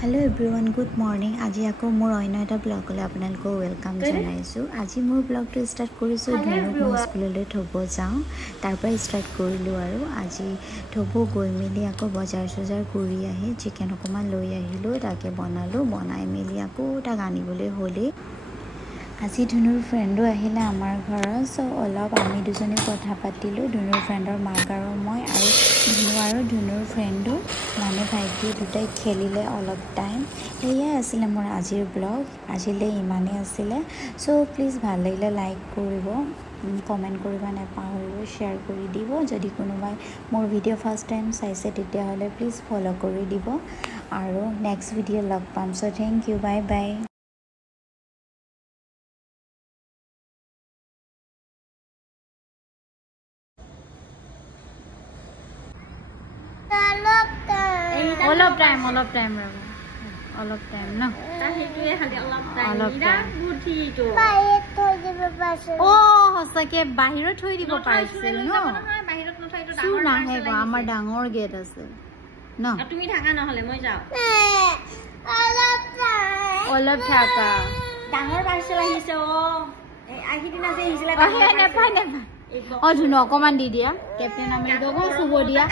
Hello everyone, good morning. আজি আকৌ মোৰ অন্য এটা ব্লগলৈ আপোনালোকক ওয়েলকাম জনাইছো। আজি মোৰ ব্লগটো ষ্টাৰ্ট কৰিছো ধনুক মই স্কুললৈ থব যাওঁ। তাৰ পৰা ষ্টাৰ্ট কৰিলো আৰু আজি থব গৈ মেলি আকৌ বজাৰ কৰি আহি চিকেন অকমান লৈ আহিলো, তাকে বনালো, বনাই মেলি আকৌ তাক আনিবলৈ হ'লে। আজি ধনুৰ ফ্ৰেণ্ডো আহিলে আমাৰ ঘৰত, সো অলপ আমি দুজনে কথা পাতিলো, ধনুৰ ফ্ৰেণ্ডৰ মাক আৰু মই, আৰু ধনুৰ ফ্ৰেণ্ডো মানে ভাইটি দুটাই খেলিলে অলপ টাইম। এয়াই আছিলে মোৰ আজিৰ ব্লগ, আজিলৈ ইমানেই আছিলে। সো প্লিজ ভাল লাগিলে লাইক কৰিব, কমেণ্ট কৰিব নাপাহৰিব, শ্বেয়াৰ কৰি দিব। যদি কোনোবাই মোৰ ভিডিঅ' ফাৰ্ষ্ট টাইম চাইছে তেতিয়াহ'লে প্লিজ ফ'ল' কৰি দিব, আৰু নেক্সট ভিডিঅ' লগ পাম। So thank you, bye bye. অলপ টাইম ন অলপ সঁচাকে বাহিৰত থৈ দিব পাৰিছিল ন, নাহে আমাৰ ডাঙৰ গেট আছে ন, তুমি থাকা নহলে মই যাওঁ, অলপ থাকা, ডাঙৰ পাৰ্চেল আহিছে। ধুনু অকমান দি দিয়া, কেপ্টেইন আমেৰিকা শুব দিয়া।